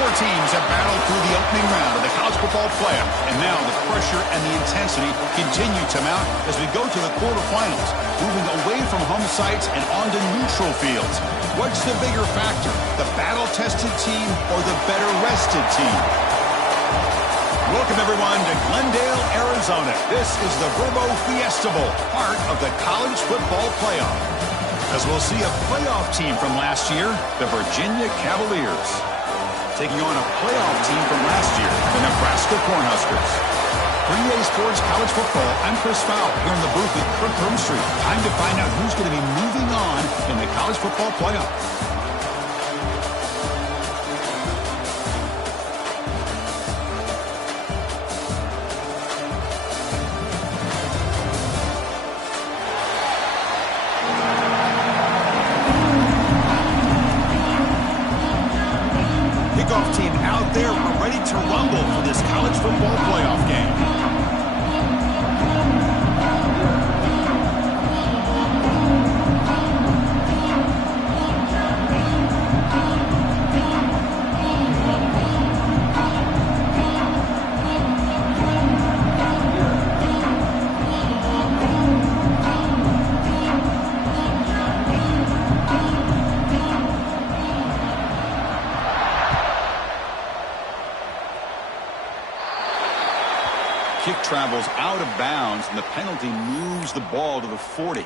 Four teams have battled through the opening round of the college football playoff, and now the pressure and the intensity continue to mount as we go to the quarterfinals, moving away from home sites and onto neutral fields. What's the bigger factor, the battle-tested team or the better-rested team? Welcome, everyone, to Glendale, Arizona. This is the Verbo Fiesta Bowl, part of the college football playoff. As we'll see a playoff team from last year, the Virginia Cavaliers, taking on a playoff team from last year, the Nebraska Cornhuskers. For EA Sports College Football, I'm Chris Fowler here in the booth with Kirk Broomstreet. Time to find out who's going to be moving on in the college football playoff. Kickoff team out there. We're ready to rumble for this college football playoff game. Kick travels out of bounds, and the penalty moves the ball to the 40.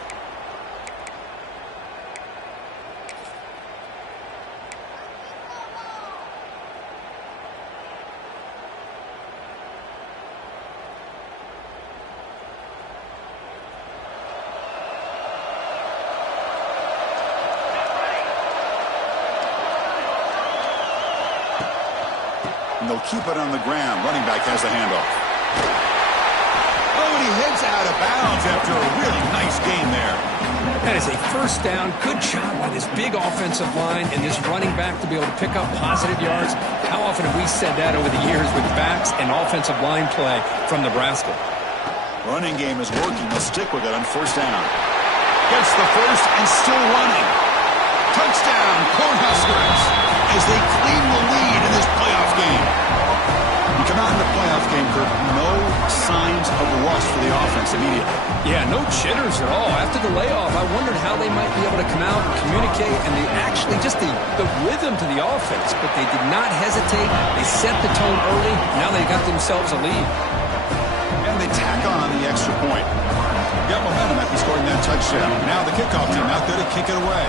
And they'll keep it on the ground. Running back has the handoff. He heads out of bounds after a really nice game there. That is a first down. Good job by this big offensive line and this running back to be able to pick up positive yards. How often have we said that over the years with backs and offensive line play from Nebraska? Running game is working. They'll stick with it on first down. Gets the first and still running. Touchdown, Cornhuskers, as they claim the lead in this playoff game. You come out in the playoff game, Kirk, no signs of rust for the offense immediately. Yeah, no jitters at all. After the layoff, I wondered how they might be able to come out and communicate, and they actually just the rhythm to the offense, but they did not hesitate. They set the tone early. Now they got themselves a lead. And they tack on the extra point. Got momentum after scoring that touchdown. Now the kickoff team out there to kick it away.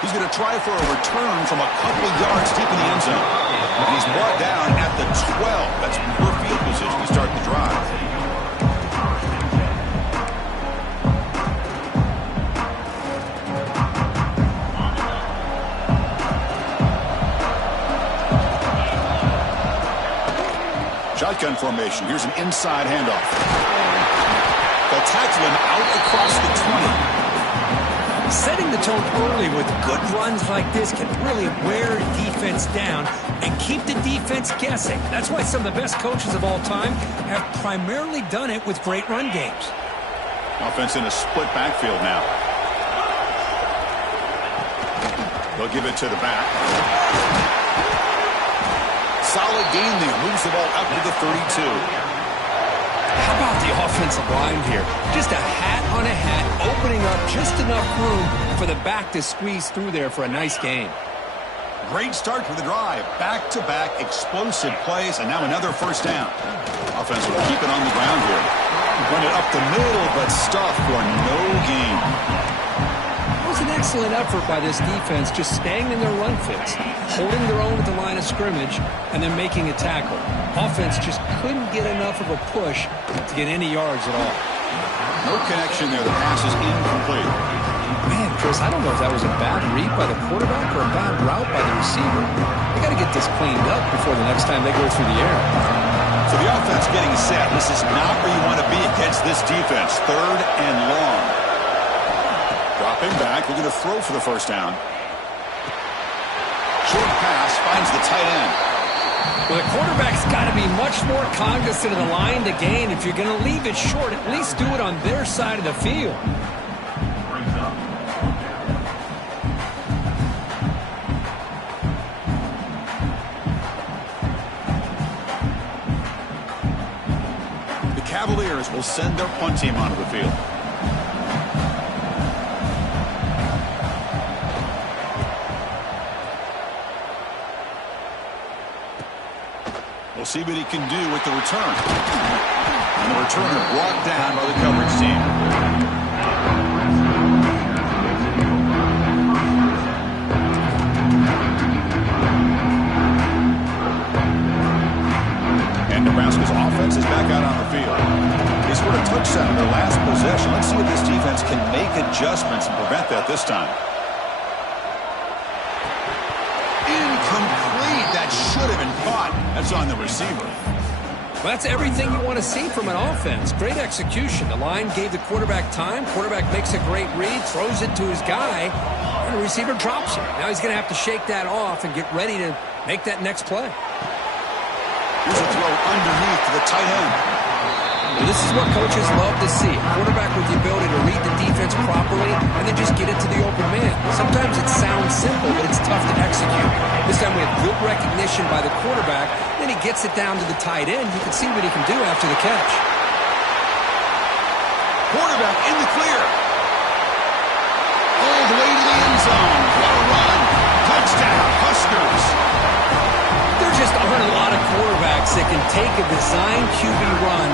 He's going to try for a return from a couple of yards deep in the end zone. And he's brought down at the 12. That's poor field position to start the drive. Shotgun formation. Here's an inside handoff. They'll tackle him out across the 20. Setting the tone early with good runs like this can really wear defense down and keep the defense guessing. That's why some of the best coaches of all time have primarily done it with great run games. Offense in a split backfield now. They'll give it to the back. Solid gain there. Moves the ball up to the 32. How about the offensive line here? Just a hat on a hat, opening up just enough room for the back to squeeze through there for a nice gain. Great start to the drive. Back-to-back explosive plays, and now another first down. Offense will keep it on the ground here. Run it up the middle, but stuff for no gain. It was an excellent effort by this defense, just staying in their run fits, holding their own at the line of scrimmage, and then making a tackle. Offense just couldn't get enough of a push to get any yards at all. No connection there. The pass is incomplete. Man, Chris, I don't know if that was a bad read by the quarterback or a bad route by the receiver. They got to get this cleaned up before the next time they go through the air. So the offense getting set. This is not where you want to be against this defense. Third and long. Dropping back. We're going to throw for the first down. Short pass finds the tight end. Well, the quarterback's got to be much more cognizant of the line to gain. If you're going to leave it short, at least do it on their side of the field. 49ers will send their punt team onto the field. We'll see what he can do with the return. And the returner brought down by the coverage team. And Nebraska's offense is back out on the field. They scored a touchdown in their last possession. Let's see if this defense can make adjustments and prevent that this time. Incomplete. That should have been caught. That's on the receiver. Well, that's everything you want to see from an offense. Great execution. The line gave the quarterback time. Quarterback makes a great read, throws it to his guy, and the receiver drops it. Now he's going to have to shake that off and get ready to make that next play. Here's a throw underneath to the tight end. Well, this is what coaches love to see. A quarterback with the ability to read the defense properly and then just get it to the open man. Sometimes it sounds simple, but it's tough to execute. This time we have good recognition by the quarterback. Then he gets it down to the tight end. You can see what he can do after the catch. Quarterback in the clear. All the way to the end zone. What a run. Touchdown, Huskers. There just aren't a lot of quarterbacks that can take a design QB run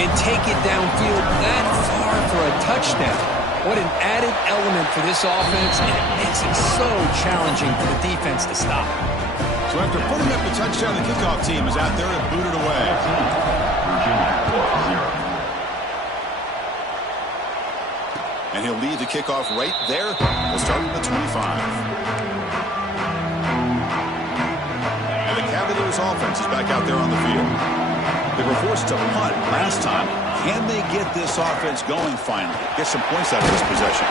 and take it downfield that far for a touchdown. What an added element for this offense, and it makes it so challenging for the defense to stop. So after putting up the touchdown, the kickoff team is out there to boot it away. And he'll lead the kickoff right there. We'll start at the 25. Cavaliers offense is back out there on the field. They were forced to punt last time. Can they get this offense going finally? Get some points out of this possession.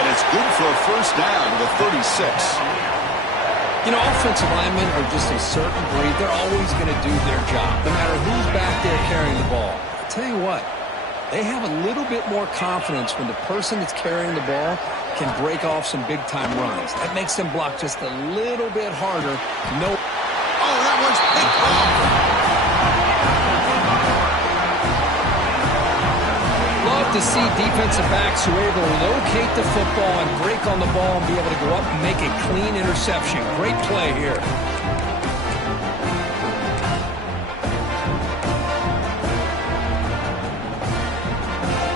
And it's good for a first down to the 36. You know, offensive linemen are just a certain breed. They're always going to do their job, no matter who's back there carrying the ball. I'll tell you what, they have a little bit more confidence when the person that's carrying the ball can break off some big-time runs. That makes them block just a little bit harder. Oh, that one's picked off. Love to see defensive backs who are able to locate the football and break on the ball and be able to go up and make a clean interception. Great play here.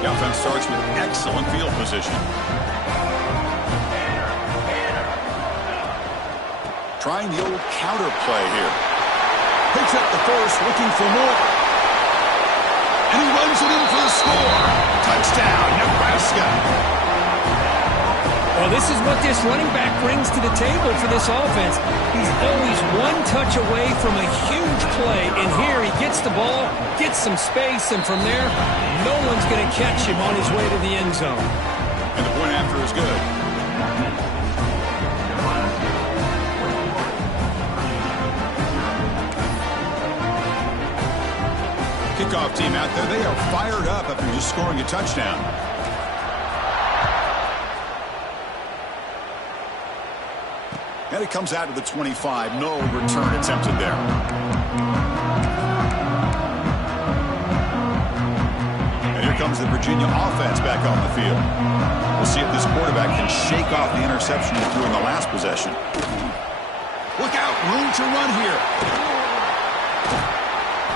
The offense starts with excellent field position. Trying the old counter play here. Picks up the first, looking for more. And he runs it in for the score. Touchdown, Nebraska. Well, this is what this running back brings to the table for this offense. He's always one touch away from a huge play. And here he gets the ball, gets some space, and from there, no one's going to catch him on his way to the end zone. And the point after is good. Kickoff team out there, they are fired up after just scoring a touchdown. And it comes out to the 25. No return attempted there. And here comes the Virginia offense back on the field. We'll see if this quarterback can shake off the interception he threw in the last possession. Look out, room to run here.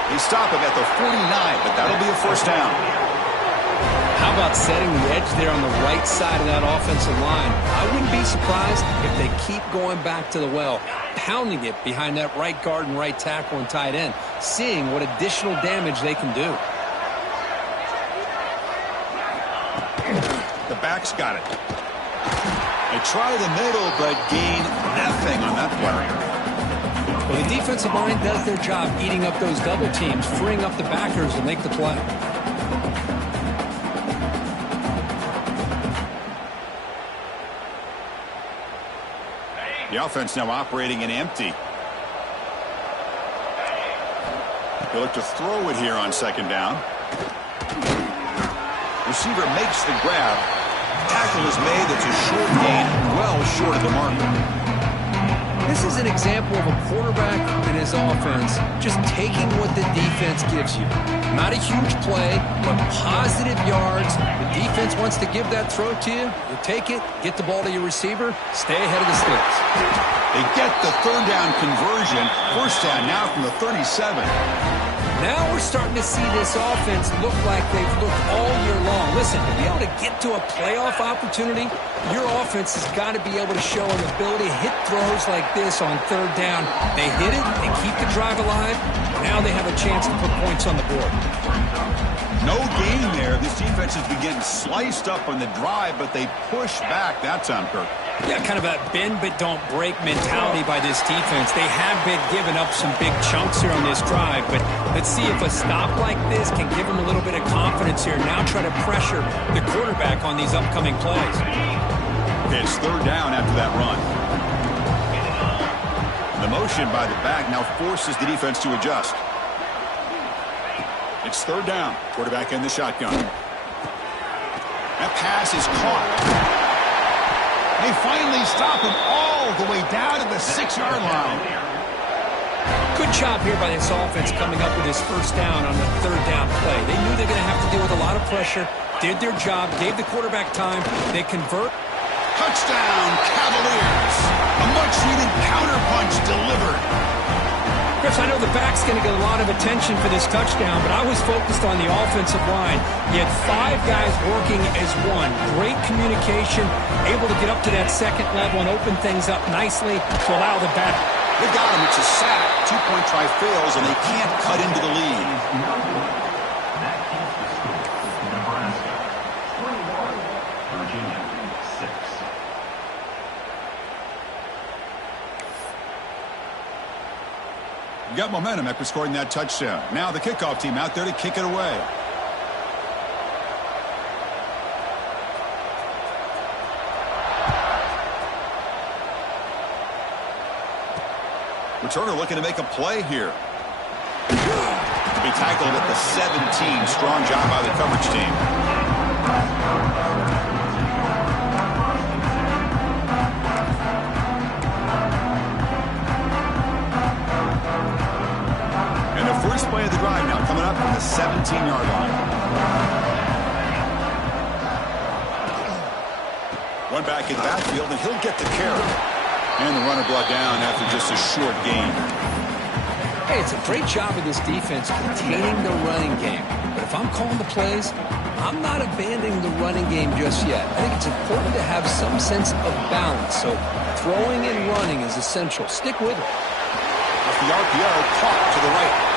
They stop him at the 49, but that'll be a first down. How about setting the edge there on the right side of that offensive line? I wouldn't be surprised if they keep going back to the well, pounding it behind that right guard and right tackle and tight end, seeing what additional damage they can do. The back's got it. They try the middle, but gain nothing on that play. Well, the defensive line does their job eating up those double teams, freeing up the backers to make the play. The offense now operating in empty. They look to throw it here on second down. Receiver makes the grab. Tackle is made. That's a short gain, well short of the marker. This is an example of a quarterback and his offense just taking what the defense gives you. Not a huge play, but positive yards. The defense wants to give that throw to you. You take it, get the ball to your receiver, stay ahead of the sticks. They get the third down conversion. First down now from the 37. Now we're starting to see this offense look like they've looked all year long. Listen, to be able to get to a playoff opportunity, your offense has got to be able to show an ability to hit throws like this on third down. They hit it, they keep the drive alive. Now they have a chance to put points on the board. No gain there. This defense has been getting sliced up on the drive, but they push back that time, Kirk. Yeah, kind of a bend but don't break mentality by this defense. They have been giving up some big chunks here on this drive, but let's see if a stop like this can give them a little bit of confidence here. Now try to pressure the quarterback on these upcoming plays. It's third down after that run. The motion by the back now forces the defense to adjust. It's third down. Quarterback in the shotgun. That pass is caught. They finally stop him all the way down to the 6-yard line. Good job here by this offense coming up with his first down on the third down play. They knew they were going to have to deal with a lot of pressure, did their job, gave the quarterback time. They convert. Touchdown, Cavaliers. A much-needed counterpunch delivered. Chris, I know the back's going to get a lot of attention for this touchdown, but I was focused on the offensive line. You had 5 guys working as one. Great communication, able to get up to that second level and open things up nicely to allow the back. They got him. It's a sack. 2-point try fails, and they can't cut into the lead. Got momentum after scoring that touchdown. Now the kickoff team out there to kick it away. Returner looking to make a play here. He tackled at the 17. Strong job by the coverage team. First play of the drive now coming up from the 17-yard line. One back in the backfield, and he'll get the carry. And the runner brought down after just a short gain. Hey, it's a great job of this defense containing the running game. But if I'm calling the plays, I'm not abandoning the running game just yet. I think it's important to have some sense of balance. So throwing and running is essential. Stick with it. Off the RPO, caught to the right.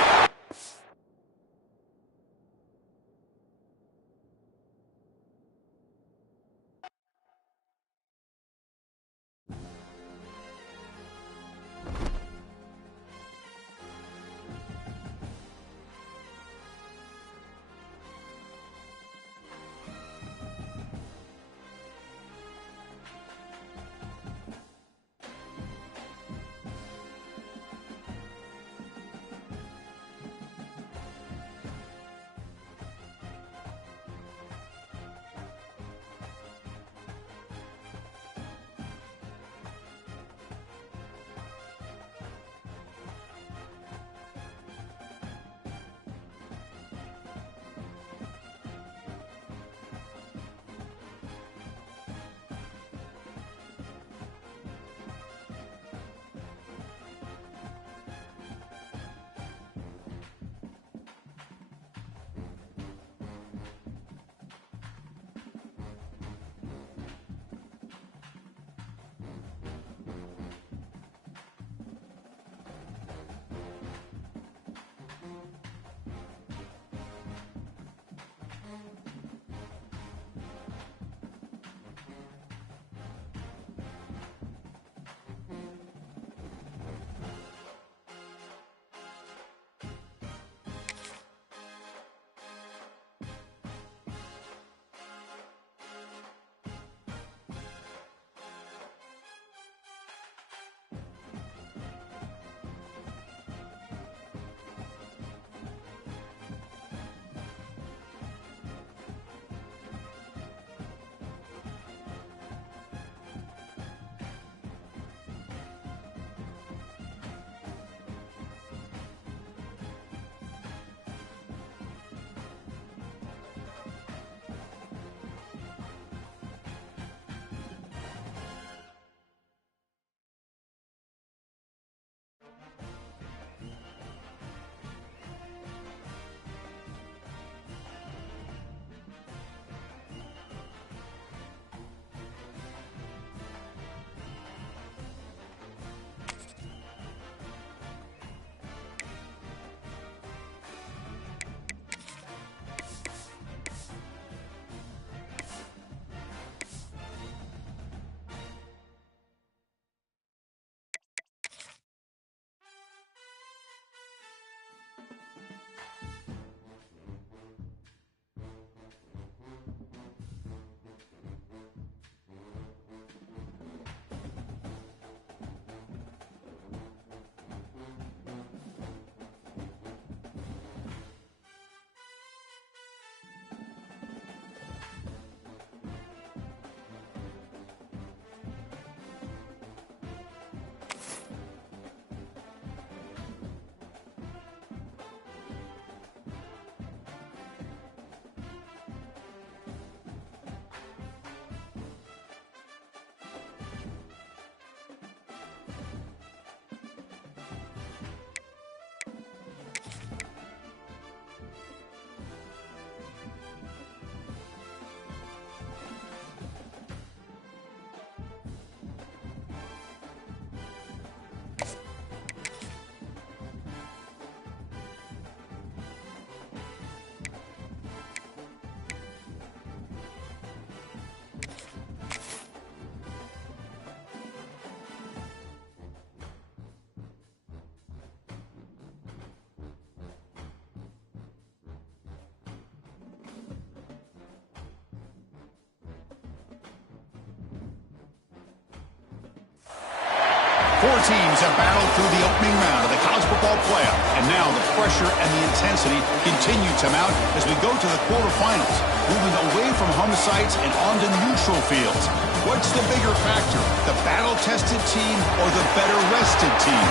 Four teams have battled through the opening round of the college football playoff, and now the pressure and the intensity continue to mount as we go to the quarterfinals, moving away from home sites and onto neutral fields. What's the bigger factor, the battle-tested team or the better-rested team?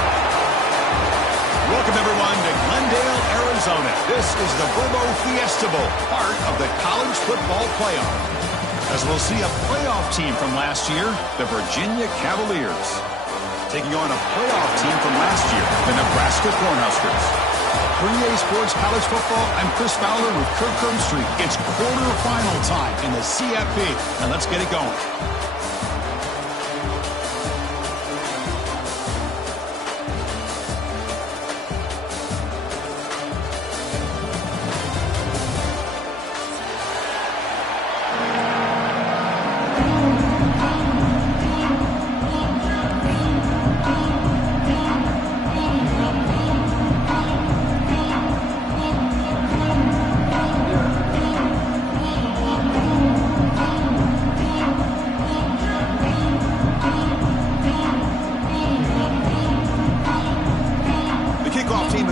Welcome, everyone, to Glendale, Arizona. This is the Verbo Fiesta Bowl, part of the college football playoff. As we'll see a playoff team from last year, the Virginia Cavaliers, taking on a playoff team from last year, the Nebraska Cornhuskers. For EA Sports College Football, I'm Chris Fowler with Kirk Street. It's quarterfinal time in the CFP, and let's get it going.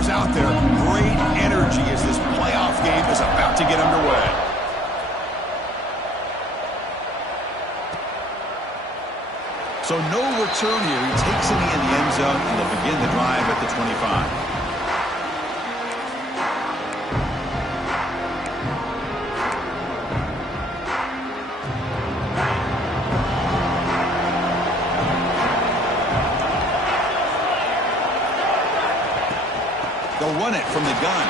Out there, great energy as this playoff game is about to get underway. So no return here. He takes it in the end zone, and they'll begin the drive at the 25. They'll run it from the gun.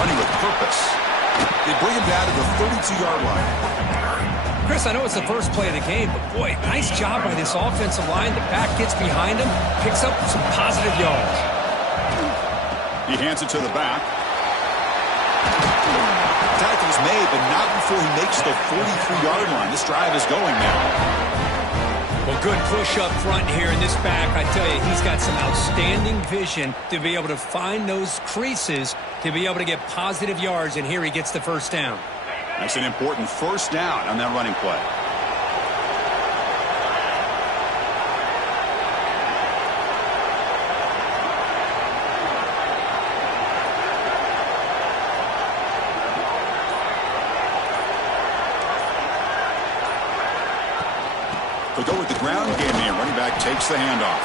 Running with purpose. They bring him down to the 32-yard line. Chris, I know it's the first play of the game, but boy, nice job by this offensive line. The back gets behind him, picks up some positive yards. He hands it to the back. Tackle's made, but not before he makes the 43-yard line. This drive is going now. Well, good push up front here in this back. I tell you, he's got some outstanding vision to be able to find those creases, to be able to get positive yards, and here he gets the first down. That's an important first down on that running play. They'll go with the ground game here. Running back takes the handoff.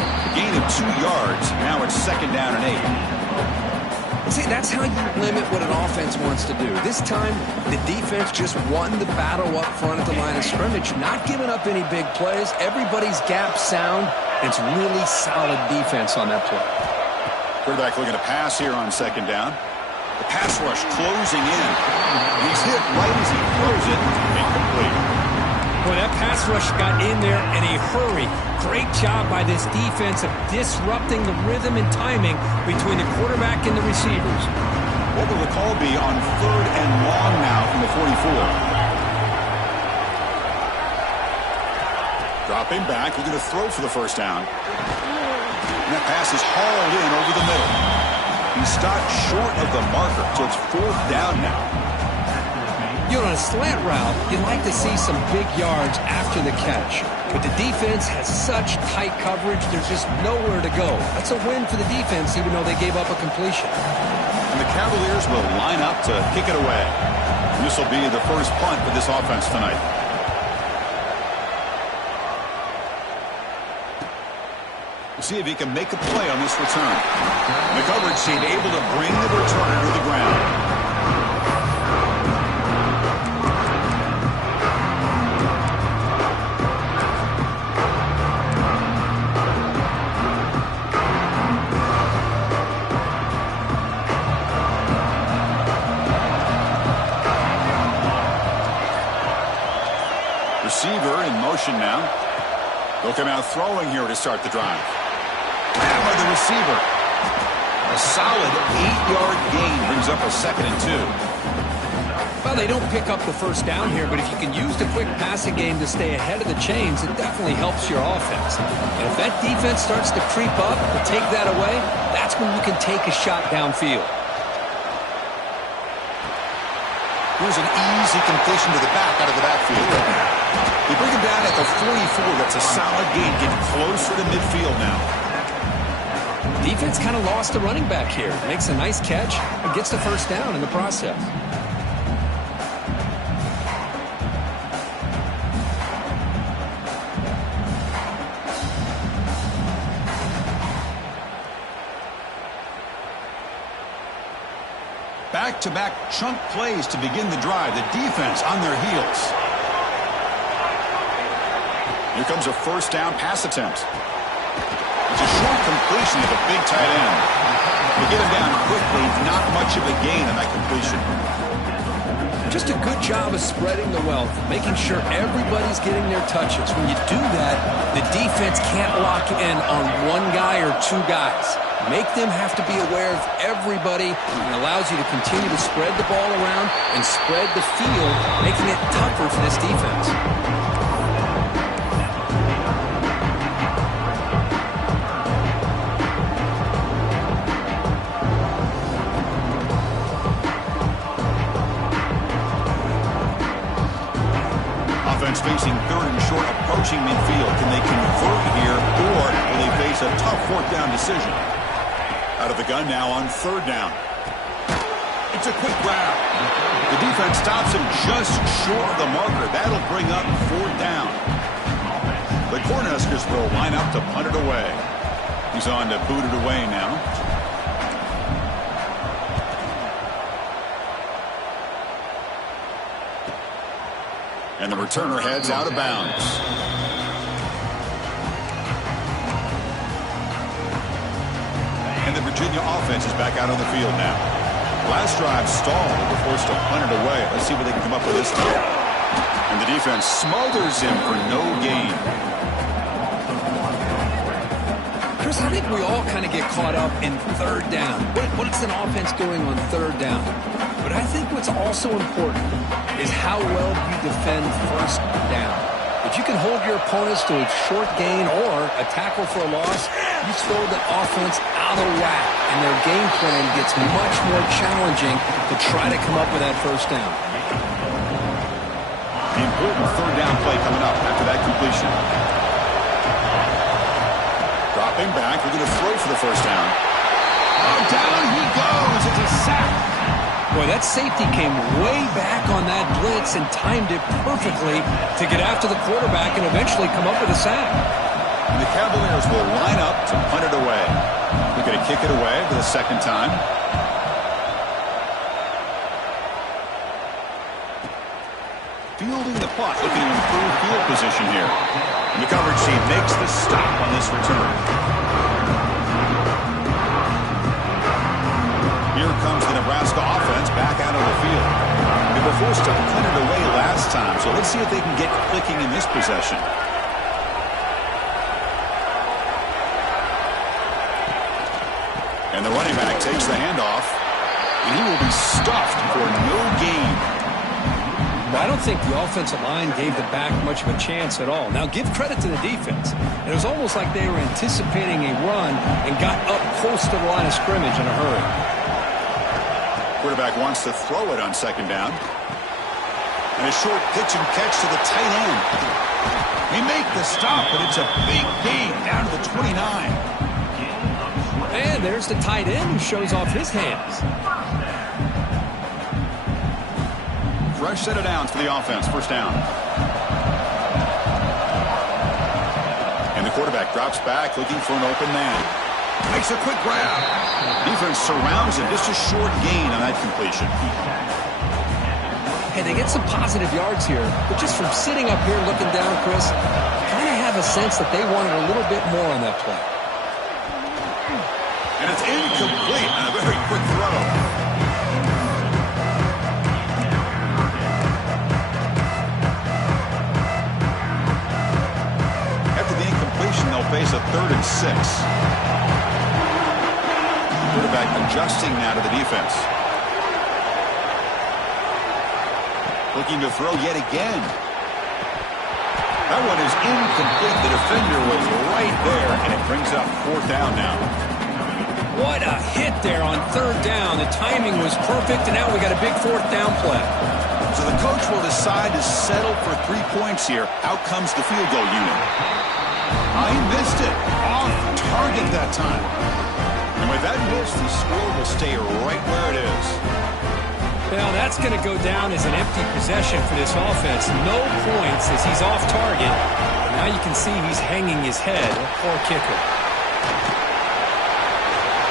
A gain of 2 yards. Now it's second down and 8. See, that's how you limit what an offense wants to do. This time, the defense just won the battle up front at the line of scrimmage, not giving up any big plays. Everybody's gap sound. It's really solid defense on that play. Quarterback looking to pass here on second down. The pass rush closing in. He's hit right as he throws it. Incomplete. Boy, that pass rush got in there in a hurry. Great job by this defense of disrupting the rhythm and timing between the quarterback and the receivers. What will the call be on third and long now from the 44? Dropping back, looking to throw for the first down. And that pass is hauled in over the middle. He stopped short of the marker, so it's fourth down now. You know, on a slant route, you'd like to see some big yards after the catch. But the defense has such tight coverage, there's just nowhere to go. That's a win for the defense, even though they gave up a completion. And the Cavaliers will line up to kick it away. And this will be the first punt for this offense tonight. We'll see if he can make a play on this return. The coverage team able to bring the returner to the ground. Receiver in motion now. They'll come out throwing here to start the drive. Grab by the receiver. A solid 8-yard gain brings up a 2nd and 2. Well, they don't pick up the first down here, but if you can use the quick passing game to stay ahead of the chains, it definitely helps your offense. And if that defense starts to creep up or take that away, that's when you can take a shot downfield. Here's an easy completion to the back out of the backfield. They bring him down at the 44. That's a solid gain, getting closer to midfield now. Defense kind of lost the running back here. Makes a nice catch and gets the first down in the process. Back-to-back chunk plays to begin the drive. The defense on their heels. Here comes a first down pass attempt. It's a short completion of a big tight end. They get him down quickly. Not much of a gain on that completion. Just a good job of spreading the wealth, making sure everybody's getting their touches. When you do that, the defense can't lock in on one guy or two guys. Make them have to be aware of everybody, and allows you to continue to spread the ball around and spread the field, making it tougher for this defense. Offense facing third and short, approaching midfield. Can they convert here, or will they face a tough fourth down decision? Out of the gun now on third down. It's a quick grab. The defense stops him just short of the marker. That'll bring up fourth down. The Cornhuskers will line up to punt it away. He's on to boot it away now. And the returner heads out of bounds. And the Virginia offense is back out on the field now. Last drive stalled. They're forced to punt it away. Let's see what they can come up with this time. And the defense smothers him for no gain. Chris, I think we all kind of get caught up in third down. What's an offense doing on third down? But I think what's also important is how well you defend first down. If you can hold your opponents to a short gain or a tackle for a loss, you throw the offense out of whack, and their game plan gets much more challenging to try to come up with that first down. The important third down play coming up after that completion. Dropping back, we're going to throw for the first down. Oh, down he goes. It's a sack. Boy, that safety came way back on that blitz and timed it perfectly to get after the quarterback and eventually come up with a sack. And the Cavaliers will line up to punt it away. They're going to kick it away for the second time. Fielding the punt, looking to improve field position here. And the coverage team makes the stop on this return. Here comes the Nebraska offense back out of the field. They were forced to punt it away last time, so let's see if they can get clicking in this possession. And the running back takes the handoff, and he will be stuffed for no gain. Well, I don't think the offensive line gave the back much of a chance at all. Now, give credit to the defense. It was almost like they were anticipating a run and got up close to the line of scrimmage in a hurry. Quarterback wants to throw it on second down. And a short pitch and catch to the tight end. They make the stop, but it's a big gain down to the 29. And there's the tight end who shows off his hands. Fresh set of downs for the offense. First down. And the quarterback drops back looking for an open man. Makes a quick grab. Defense surrounds him. Just a short gain on that completion. Hey, they get some positive yards here, but just from sitting up here looking down, Chris, kind of have a sense that they wanted a little bit more on that play. And it's incomplete on a very quick throw. After the incompletion, they'll face a 3rd and 6. Quarterback adjusting now to the defense. Looking to throw yet again. That one is incomplete. The defender was right there, and it brings up 4th down now. What a hit there on 3rd down. The timing was perfect, and now we got a big 4th down play. So the coach will decide to settle for 3 points here. Out comes the field goal unit. He missed it. Off target that time. And with that miss, the score will stay right where it is. Well, that's going to go down as an empty possession for this offense. No points as he's off target. Now you can see he's hanging his head. Poor kicker.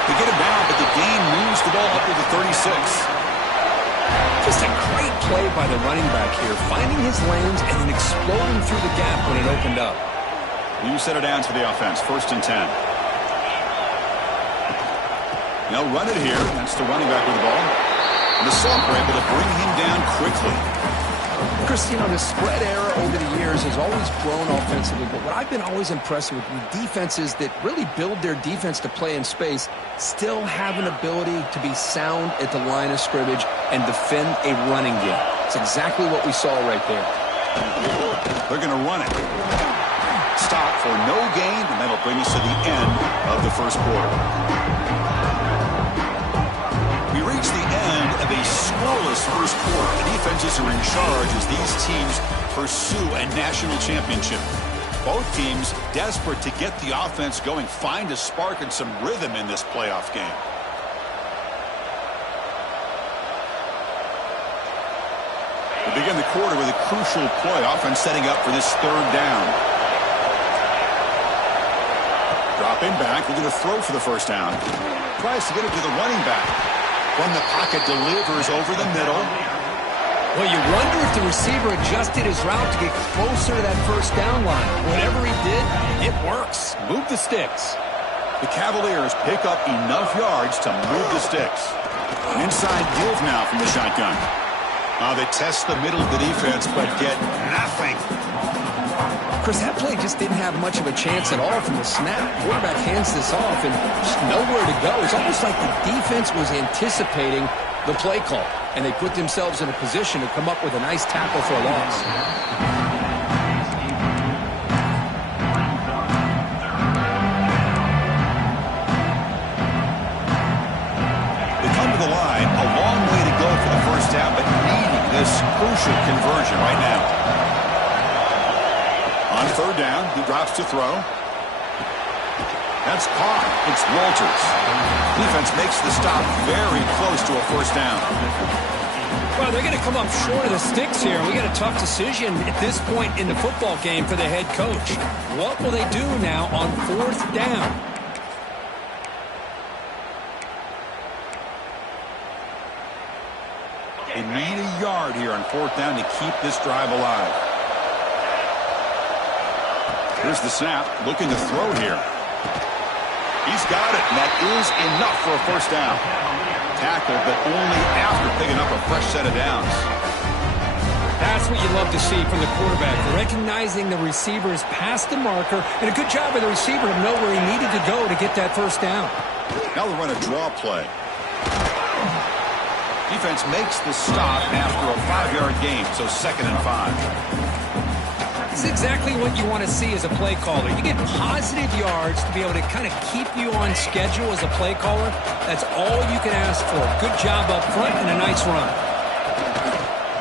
They get him down, but the gain moves the ball up to the 36. Just a great play by the running back here, finding his lanes and then exploding through the gap when it opened up. You set it down to the offense. 1st and 10. They'll run it here. That's the running back with the ball. And the Saints were able to bring him down quickly. Chris, you know, the spread era over the years has always grown offensively, but what I've been always impressed with defenses that really build their defense to play in space still have an ability to be sound at the line of scrimmage and defend a running game. It's exactly what we saw right there. They're going to run it. Stop for no gain, and that'll bring us to the end of the first quarter. We reach the end of a scoreless first quarter. The defenses are in charge as these teams pursue a national championship. Both teams desperate to get the offense going, find a spark and some rhythm in this playoff game. We begin the quarter with a crucial play. Offense setting up for this 3rd down. Dropping back, looking to throw for the 1st down. Tries to get it to the running back. From the pocket, delivers over the middle. Well, you wonder if the receiver adjusted his route to get closer to that 1st down line. Whatever he did, it works. Move the sticks. The Cavaliers pick up enough yards to move the sticks. An inside give now from the shotgun. They test the middle of the defense, but get nothing. Chris, that play just didn't have much of a chance at all from the snap. Quarterback hands this off and just nowhere to go. It's almost like the defense was anticipating the play call, and they put themselves in a position to come up with a nice tackle for a loss. They come to the line, a long way to go for the 1st down, but needing this crucial conversion right now. On 3rd down, he drops to throw. That's caught. It's Walters. Defense makes the stop very close to a 1st down. Well, they're going to come up short of the sticks here. We got a tough decision at this point in the football game for the head coach. What will they do now on 4th down? They need a yard here on 4th down to keep this drive alive. Here's the snap, looking to throw here. He's got it, and that is enough for a 1st down. Tackled, but only after picking up a fresh set of downs. That's what you love to see from the quarterback, recognizing the receiver's past the marker, and a good job by the receiver to know where he needed to go to get that 1st down. Now they'll run a draw play. Defense makes the stop after a 5-yard gain, so 2nd and 5. It's exactly what you want to see as a play caller. You get positive yards to be able to kind of keep you on schedule as a play caller. That's all you can ask for. Good job up front and a nice run.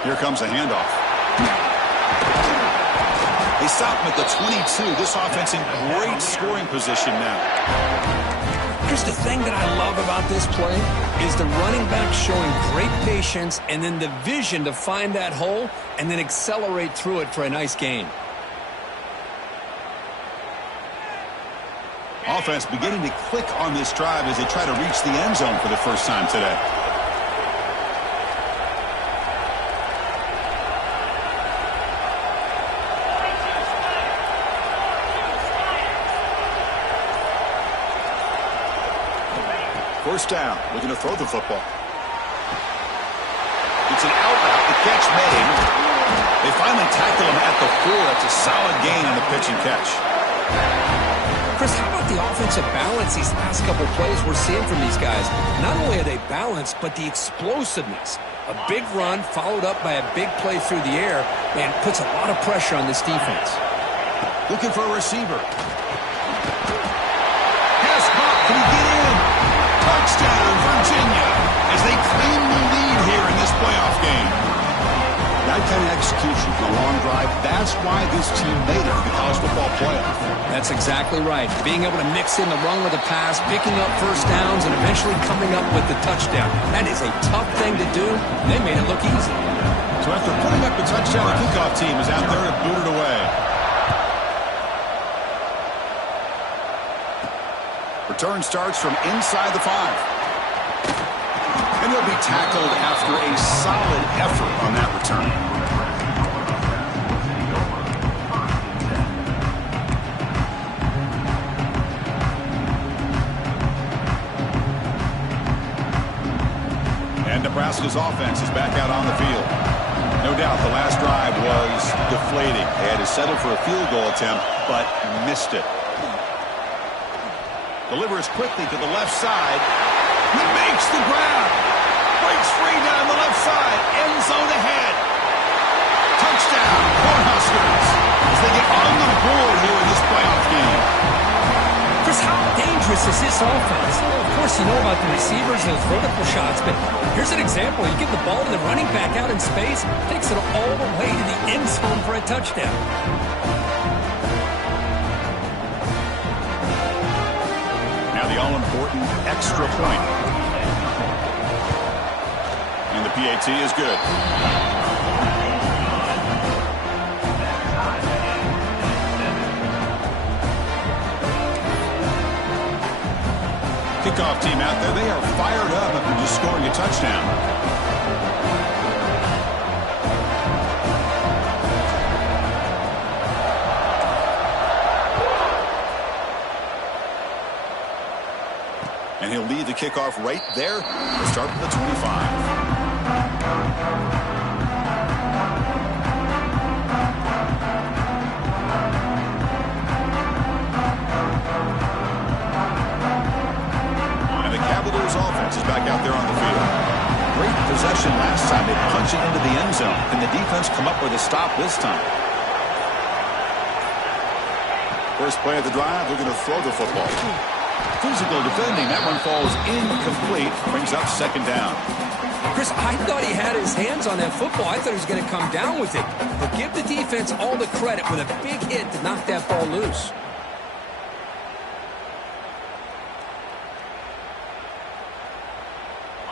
Here comes a handoff. They stop him at the 22. This offense in great scoring position now. Just the thing that I love about this play is the running back showing great patience and then the vision to find that hole and then accelerate through it for a nice gain. Offense beginning to click on this drive as they try to reach the end zone for the 1st time today. First down, looking to throw the football. It's an out route, the catch made. They finally tackle him at the 4. That's a solid gain on the pitch and catch. Chris, how about the offensive balance these last couple plays we're seeing from these guys? Not only are they balanced, but the explosiveness. A big run followed up by a big play through the air, man, puts a lot of pressure on this defense. Looking for a receiver. Pass caught. Can he get in? Touchdown, Virginia, as they claim the lead here in this playoff game. That kind of execution for a long drive, that's why this team made it to the college football playoff. That's exactly right. Being able to mix in the run with the pass, picking up first downs, and eventually coming up with the touchdown. That is a tough thing to do, and they made it look easy. So after putting up the touchdown, the kickoff team is out there to boot it away. Return starts from inside the 5. And he'll be tackled after a solid effort on that return. And Nebraska's offense is back out on the field. No doubt the last drive was deflating. They had to settle for a field goal attempt, but missed it. Delivers quickly to the left side. He makes the grab. Breaks free down the left side. End zone ahead. Touchdown, Cornhuskers, as they get on the board here in this playoff game. Chris, how dangerous is this offense? Well, of course, you know about the receivers and those vertical shots, but here's an example. You give the ball to the running back out in space, takes it all the way to the end zone for a touchdown. Now the all-important extra point. And the PAT is good. Kickoff team out there, they are fired up after just scoring a touchdown. And he'll lead the kickoff right there. We'll start from the 25. Offense is back out there on the field. Great possession last time. They punch it into the end zone. Can the defense come up with a stop this time? First play of the drive, they're going to throw the football. Physical defending. That one falls incomplete. Brings up second down. Chris, I thought he had his hands on that football. I thought he was going to come down with it. But give the defense all the credit with a big hit to knock that ball loose.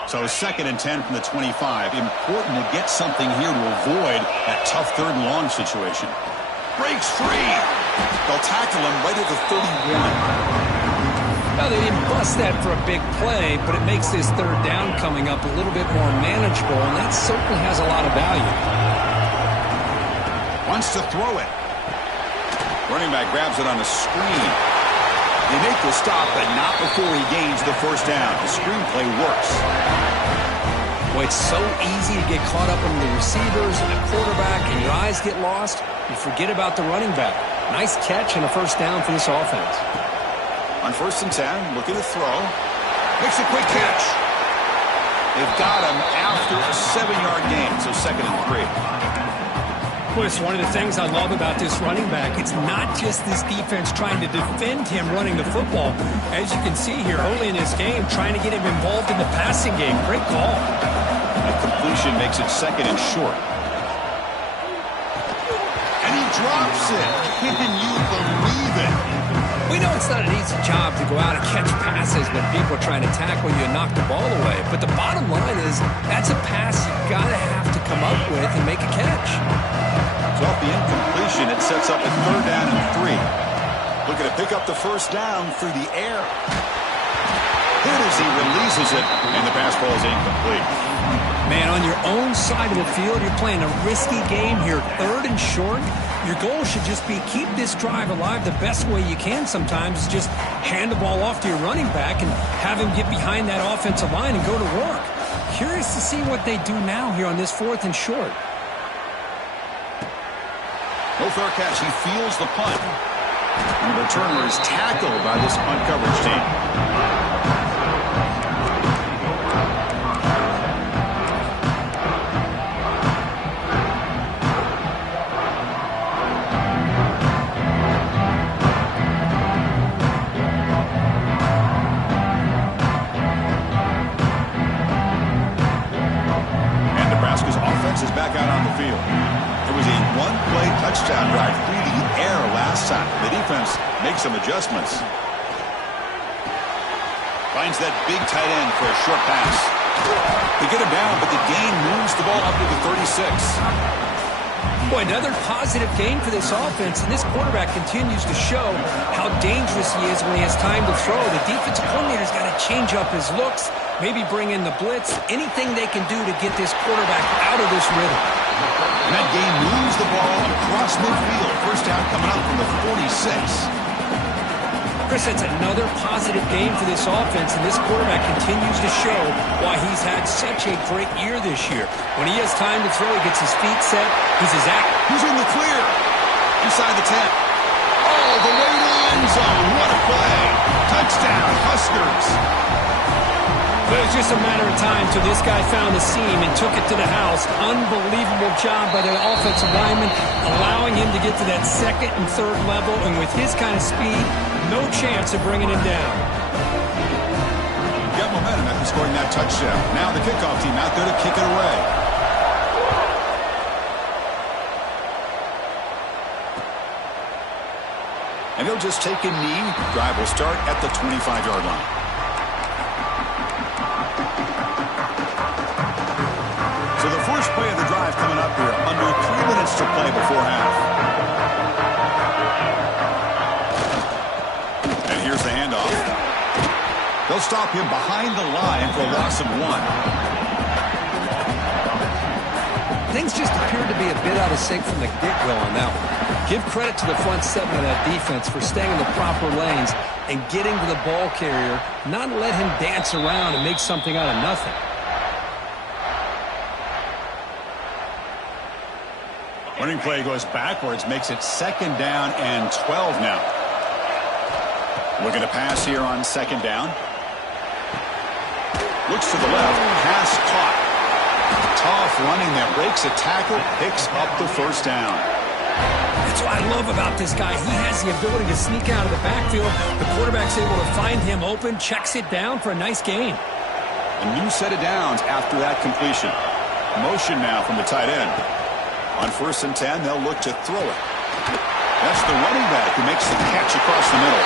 So 2nd and 10 from the 25. Important to get something here to avoid that tough 3rd and long situation. Breaks free. They'll tackle him right at the 31. Now, they didn't bust that for a big play, but it makes this 3rd down coming up a little bit more manageable, and that certainly has a lot of value. Wants to throw it. Running back grabs it on the screen. They make the stop, but not before he gains the first down. The screenplay works. Boy, it's so easy to get caught up in the receivers and the quarterback, and your eyes get lost. You forget about the running back. Nice catch and a first down for this offense. On 1st and 10, looking to throw. Makes a quick catch. They've got him after a 7-yard gain, so 2nd and 3. Chris, one of the things I love about this running back, it's not just this defense trying to defend him running the football. As you can see here early in this game, trying to get him involved in the passing game. Great call. That completion makes it 2nd and short. And he drops it. Can you believe it? We know it's not an easy job to go out and catch passes when people are trying to tackle you and knock the ball away. But the bottom line is that's a pass you got to have to come up with and make a catch. So off the incompletion, it sets up a 3rd down and 3. Looking to pick up the first down through the air. Hit as he releases it, and the pass ball is incomplete. Man, on your own side of the field, you're playing a risky game here. 3rd and short. Your goal should just be keep this drive alive the best way you can sometimes. Is just hand the ball off to your running back and have him get behind that offensive line and go to work. Curious to see what they do now here on this 4th and short. No fair catch. He feels the punt. And the returner is tackled by this punt coverage team. And Nebraska's offense is back out on the field. defense make some adjustments. Finds that big tight end for a short pass. They get him down, but the gain moves the ball up to the 36. Boy, another positive gain for this offense, and this quarterback continues to show how dangerous he is when he has time to throw. The defensive coordinator's got to change up his looks, maybe bring in the blitz, anything they can do to get this quarterback out of this rhythm. And that game moves the ball across midfield. First down coming up from the 46. Chris, that's another positive game for this offense, and this quarterback continues to show why he's had such a great year this year. When he has time to throw, he gets his feet set, he's as active. He's in the clear. Inside the 10. All the way to the end zone. What a play. Touchdown, Huskers. But it was just a matter of time till this guy found the seam and took it to the house. Unbelievable job by the offensive lineman, allowing him to get to that second and third level, and with his kind of speed, no chance of bringing him down. Got momentum after scoring that touchdown. Now the kickoff team out there to kick it away. And he'll just take a knee. Drive will start at the 25-yard line. So the first play of the drive coming up here. Under 3 minutes to play before half. And here's the handoff. They'll stop him behind the line for a loss of 1. Things just appeared to be a bit out of sync from the get-go on that one. Give credit to the front seven of that defense for staying in the proper lanes and getting to the ball carrier, not let him dance around and make something out of nothing. Running play goes backwards, makes it second down and 12 now. Looking to pass here on second down. Looks to the left, pass caught. Tough running there, breaks a tackle, picks up the first down. That's what I love about this guy. He has the ability to sneak out of the backfield. The quarterback's able to find him open, checks it down for a nice gain. A new set of downs after that completion. Motion now from the tight end. On 1st and 10, they'll look to throw it. That's the running back who makes the catch across the middle.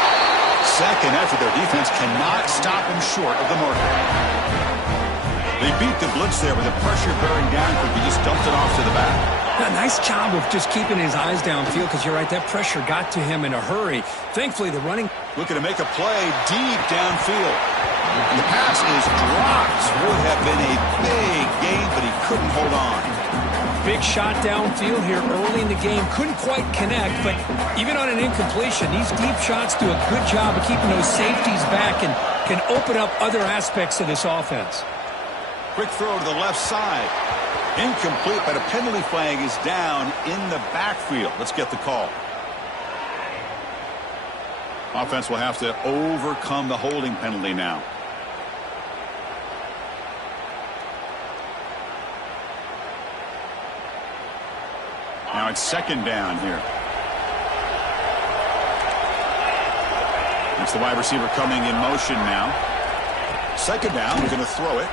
Second effort, their defense cannot stop him short of the marker. They beat the blitz there with the pressure bearing down quick. He just dumped it off to the back. A nice job of just keeping his eyes downfield, because you're right, that pressure got to him in a hurry. Thankfully, the running... Looking to make a play deep downfield. And the pass is dropped. Would have been a big gain, but he couldn't hold on. Big shot downfield here early in the game. Couldn't quite connect, but even on an incompletion, these deep shots do a good job of keeping those safeties back and can open up other aspects of this offense. Quick throw to the left side. Incomplete, but a penalty flag is down in the backfield. Let's get the call. Offense will have to overcome the holding penalty now. Now it's second down here. It's the wide receiver coming in motion now. Second down, we're going to throw it.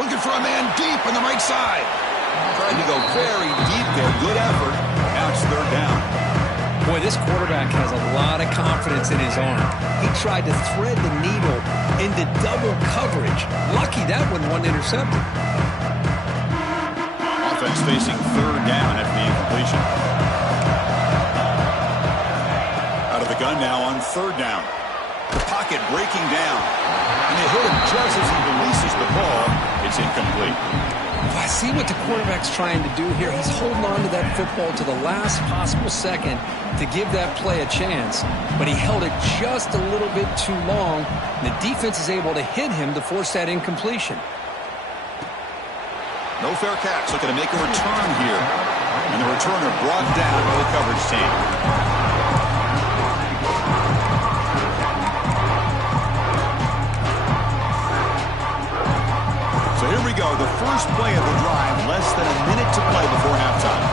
Looking for a man deep on the right side. Trying to go very deep there. Good effort. Now it's third down. Boy, this quarterback has a lot of confidence in his arm. He tried to thread the needle into double coverage. Lucky that one wasn't intercepted. Offense facing third down after the incompletion. Out of the gun now on third down. The pocket breaking down. And they hit him just as he releases the ball. It's incomplete. I see what the quarterback's trying to do here. He's holding on to that football to the last possible second to give that play a chance. But he held it just a little bit too long. And the defense is able to hit him to force that incompletion. No fair catch. Looking to make a return here. And the returner brought down by the coverage team. So here we go. The first play of the drive. Less than a minute to play before halftime.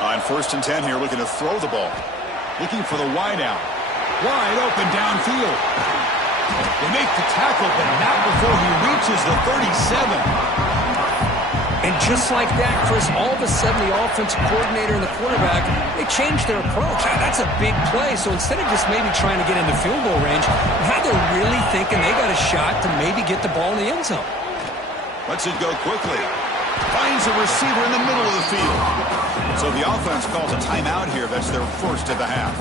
On 1st and 10 here, looking to throw the ball. Looking for the wide out. Wide open downfield. They make the tackle, but not before he reaches the 37. And just like that, Chris, all of a sudden the offensive coordinator and the quarterback, they changed their approach. That's a big play. So instead of just maybe trying to get into field goal range, now they're really thinking they got a shot to maybe get the ball in the end zone. Lets it go quickly. Finds a receiver in the middle of the field. So the offense calls a timeout here. That's their first of the half.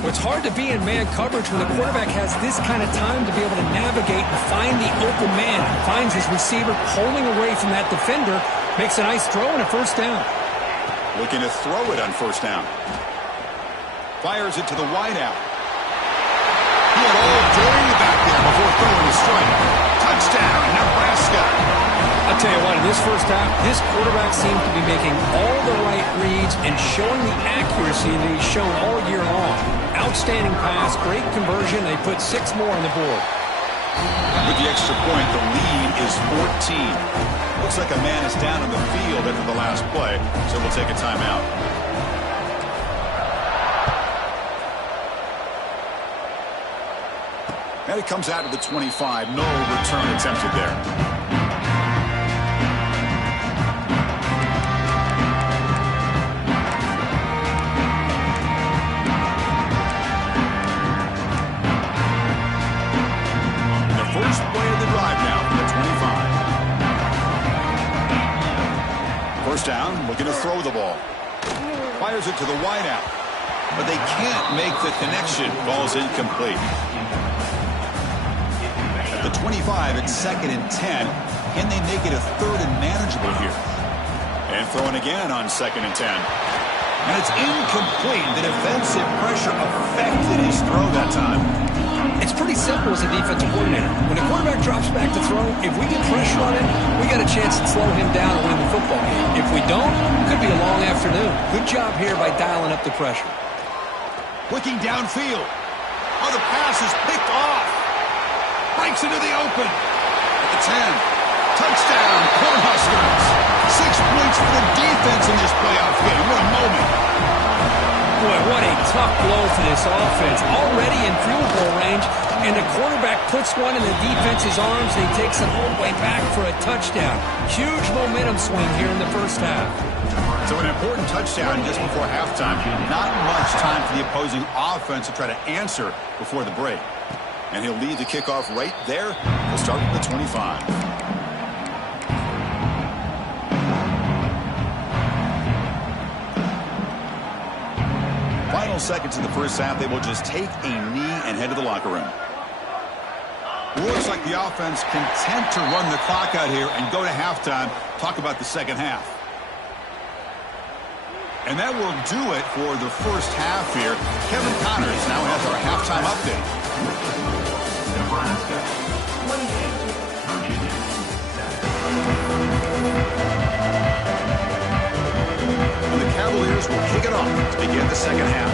Well, it's hard to be in man coverage when the quarterback has this kind of time to be able to navigate and find the open man. Finds his receiver pulling away from that defender. Makes a nice throw and a first down. Looking to throw it on first down. Fires it to the wideout. He had all day back there before throwing a strike. Touchdown, Nebraska. I'll tell you what, in this first half, this quarterback seems to be making all the right reads and showing the accuracy that he's shown all year long. Outstanding pass, great conversion. They put 6 more on the board. With the extra point, the lead is 14. Looks like a man is down in the field after the last play, so we'll take a timeout. And it comes out to the 25. No return attempted there. First play of the drive now from the 25. First down, looking to throw the ball. Fires it to the wideout. But they can't make the connection. Ball's incomplete. At the 25, it's 2nd and 10. Can they make it a 3rd and manageable here? And throwing again on 2nd and 10. And it's incomplete. The defensive pressure affected his throw that time. It's pretty simple as a defensive coordinator. When a quarterback drops back to throw, if we get pressure on him, we got a chance to slow him down and win the football game. If we don't, it could be a long afternoon. Good job here by dialing up the pressure. Looking downfield. Oh, the pass is picked off. Breaks into the open. At the 10. Touchdown, Cornhuskers. 6 points for the defense in this playoff game. What a moment. Boy, what a tough blow for this offense. Already in field goal range, and the quarterback puts one in the defense's arms, and he takes it all the way back for a touchdown. Huge momentum swing here in the first half. So an important touchdown just before halftime. Not much time for the opposing offense to try to answer before the break. And he'll lead the kickoff right there. We'll start with the 25. Final seconds in the first half, they will just take a knee and head to the locker room. Looks like the offense content to run the clock out here and go to halftime. Talk about the second half. And that will do it for the first half here. Kevin Connors now has our halftime update. Nebraska, 28, Virginia, 7. And the Cavaliers will kick it off to begin the second half.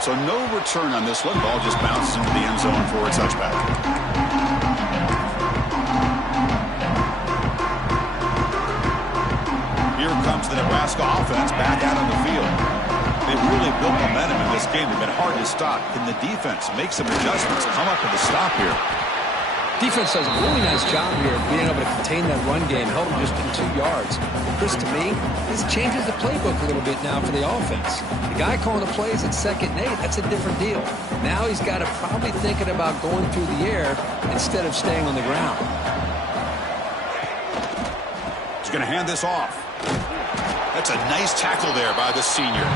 So no return on this one. Ball just bounces into the end zone for a touchback. Here comes the Nebraska offense back out on the field. They really built momentum in this game. They've been hard to stop. Can the defense make some adjustments, come up with a stop here? Defense does a really nice job here of being able to contain that run game, held them just in 2 yards. Chris, to me, this changes the playbook a little bit now for the offense. The guy calling the plays at 2nd and 8, that's a different deal. Now he's got to probably thinking about going through the air instead of staying on the ground. He's going to hand this off. That's a nice tackle there by the senior.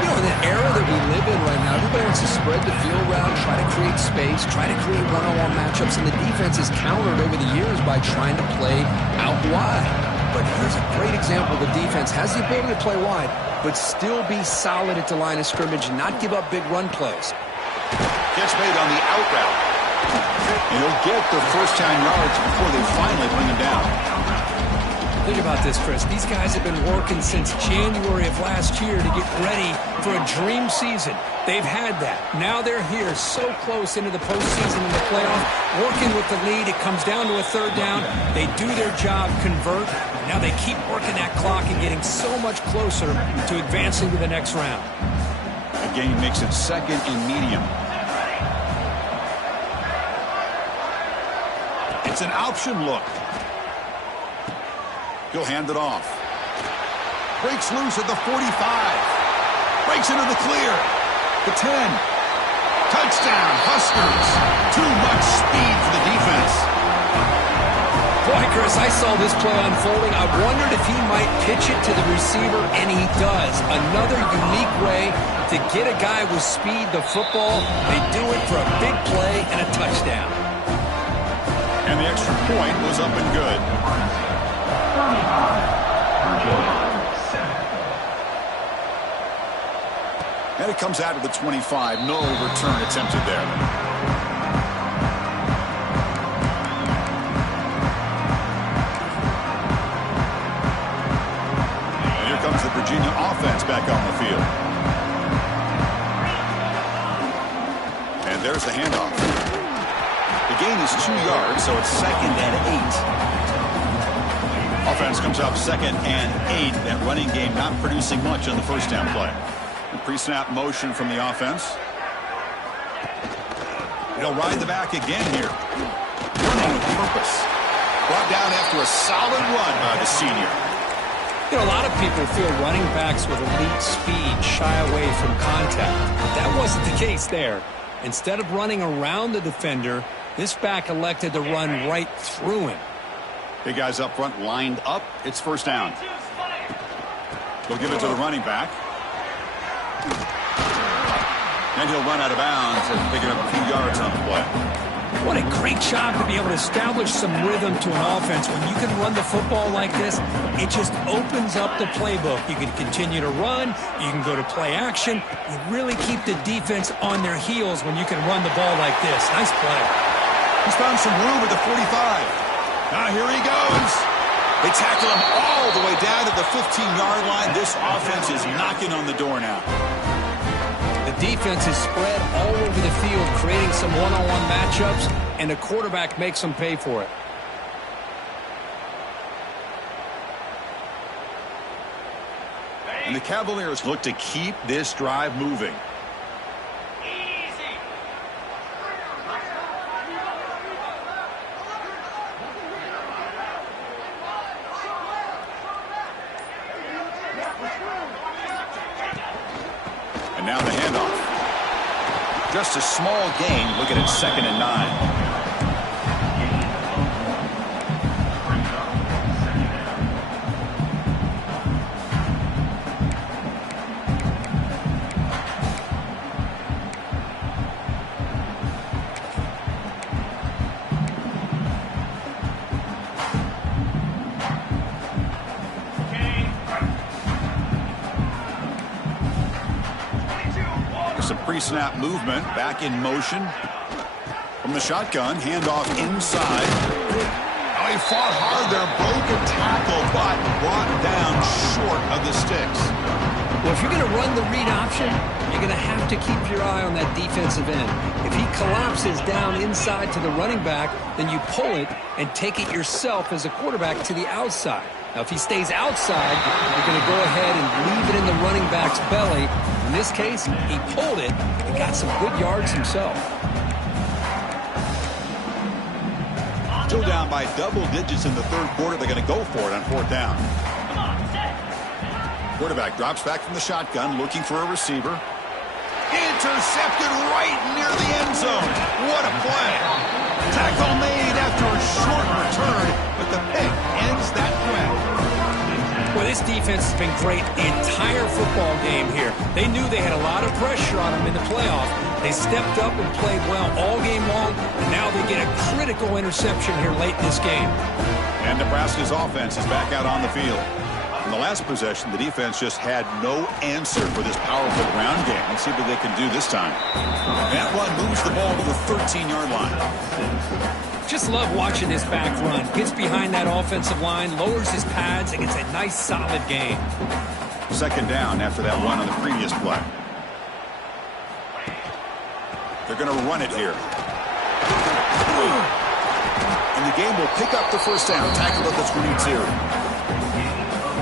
You know, in the era that we live in right now, everybody wants to spread the field around, try to create space, try to create one-on-one matchups, and the defense is countered over the years by trying to play out wide. But here's a great example. The defense has the ability to play wide, but still be solid at the line of scrimmage and not give up big run plays. Gets made on the out route. And he'll get the first 10 yards before they finally bring him down. Think about this, Chris. These guys have been working since January of last year to get ready for a dream season. They've had that. Now they're here so close into the postseason and the playoff, working with the lead. It comes down to a 3rd down. They do their job, convert. Now they keep working that clock and getting so much closer to advancing to the next round. The game makes it 2nd and medium. It's an option look. He'll hand it off. Breaks loose at the 45. Breaks into the clear. The 10. Touchdown, Huskers. Too much speed for the defense. Boy, Chris, I saw this play unfolding. I wondered if he might pitch it to the receiver, and he does. Another unique way to get a guy with speed the football. They do it for a big play and a touchdown. And the extra point was up and good. And it comes out of the 25. No return attempted there. And here comes the Virginia offense back on the field. And there's the handoff. The gain is 2 yards, so it's 2nd and 8. Offense comes up 2nd and 8. That running game not producing much on the first down play. Pre-snap motion from the offense. He'll ride the back again here. Running with purpose. Brought down after a solid run by the senior. You know, a lot of people feel running backs with elite speed shy away from contact. But that wasn't the case there. Instead of running around the defender, this back elected to run right through him. Big guys up front lined up. It's first down. They'll give it to the running back. And he'll run out of bounds and picking up a few yards on the play. What a great job to be able to establish some rhythm to an offense. When you can run the football like this, it just opens up the playbook. You can continue to run. You can go to play action. You really keep the defense on their heels when you can run the ball like this. Nice play. He's found some room at the 45. Now here he goes. They tackle him all the way down to the 15-yard line. This offense is knocking on the door now. The defense is spread all over the field, creating some one-on-one matchups, and the quarterback makes them pay for it. And the Cavaliers look to keep this drive moving. And now the handoff. Just a small gain. Looking at 2nd and 9. Some pre-snap movement, back in motion from the shotgun, handoff inside. Oh, he fought hard there, broke a tackle, but brought down short of the sticks. Well, if you're going to run the read option, you're going to have to keep your eye on that defensive end. If he collapses down inside to the running back, then you pull it and take it yourself as a quarterback to the outside. Now, if he stays outside, you're going to go ahead and leave it in the running back's belly. In this case, he pulled it and got some good yards himself. Still down by double digits in the third quarter. They're going to go for it on 4th down. Quarterback drops back from the shotgun, looking for a receiver. Intercepted right near the end zone. What a play. Tackle made after a short return, but the pick ends that threat. Well, this defense has been great the entire football game here. They knew they had a lot of pressure on them in the playoff. They stepped up and played well all game long, and now they get a critical interception here late in this game. And Nebraska's offense is back out on the field. In the last possession, the defense just had no answer for this powerful ground game. Let's see what they can do this time. That one moves the ball to the 13-yard line. Just love watching this back run. Gets behind that offensive line, lowers his pads, and gets a nice, solid gain. 2nd down after that run on the previous play. They're going to run it here. And the game will pick up the first down. Tackled at the 22.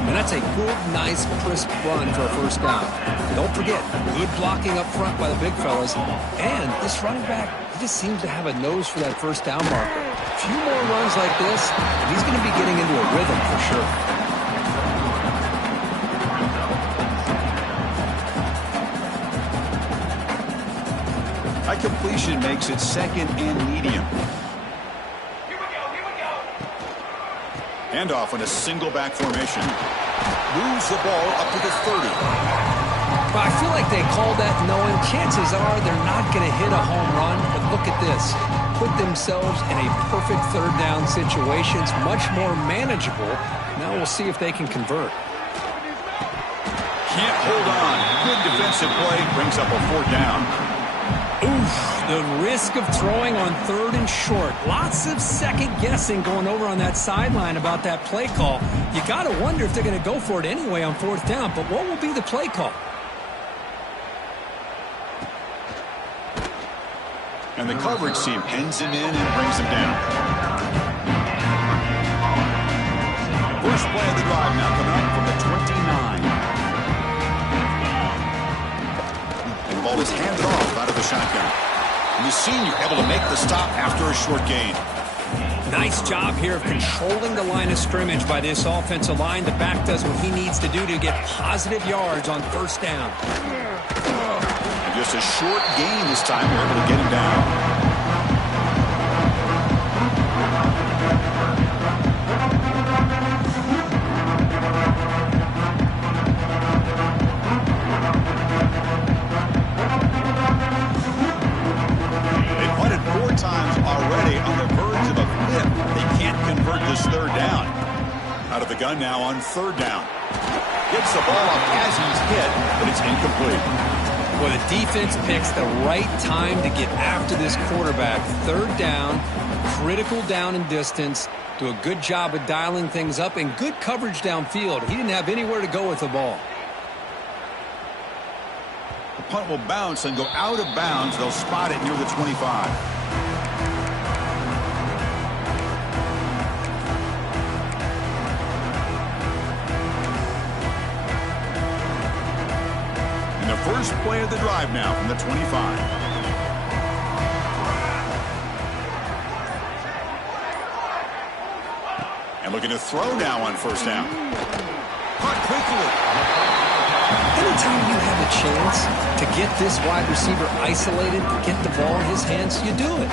And that's a good, nice, crisp run for a first down. Don't forget, good blocking up front by the big fellas. And this running back, he just seems to have a nose for that first down marker. A few more runs like this, and he's going to be getting into a rhythm for sure. That completion makes it 2nd and medium. Here we go. Handoff in a single back formation. Moves the ball up to the 30. Well, I feel like they called that knowing chances are they're not going to hit a home run, but look at this. Put themselves in a perfect 3rd down situation. It's much more manageable. Now we'll see if they can convert. Can't hold on. Good defensive play. Brings up a 4th down. Oof, the risk of throwing on 3rd and short. Lots of second guessing going over on that sideline about that play call. You got to wonder if they're going to go for it anyway on 4th down, but what will be the play call? And the coverage team pins him in and brings him down. First play of the drive now coming up from the 29. And the ball is handed off out of the shotgun. And the senior able to make the stop after a short gain. Nice job here of controlling the line of scrimmage by this offensive line. The back does what he needs to do to get positive yards on 1st down. And just a short gain this time. We're able to get him down. Times already on the verge of a 5th. They can't convert this 3rd down. Out of the gun now on 3rd down. Gets the ball up as he's hit, but it's incomplete. Well, the defense picks the right time to get after this quarterback. 3rd down, critical down and distance. Do a good job of dialing things up and good coverage downfield. He didn't have anywhere to go with the ball. The punt will bounce and go out of bounds. They'll spot it near the 25. First play of the drive now from the 25. And looking to throw now on 1st down. Caught quickly. Anytime you have a chance to get this wide receiver isolated, get the ball in his hands, you do it.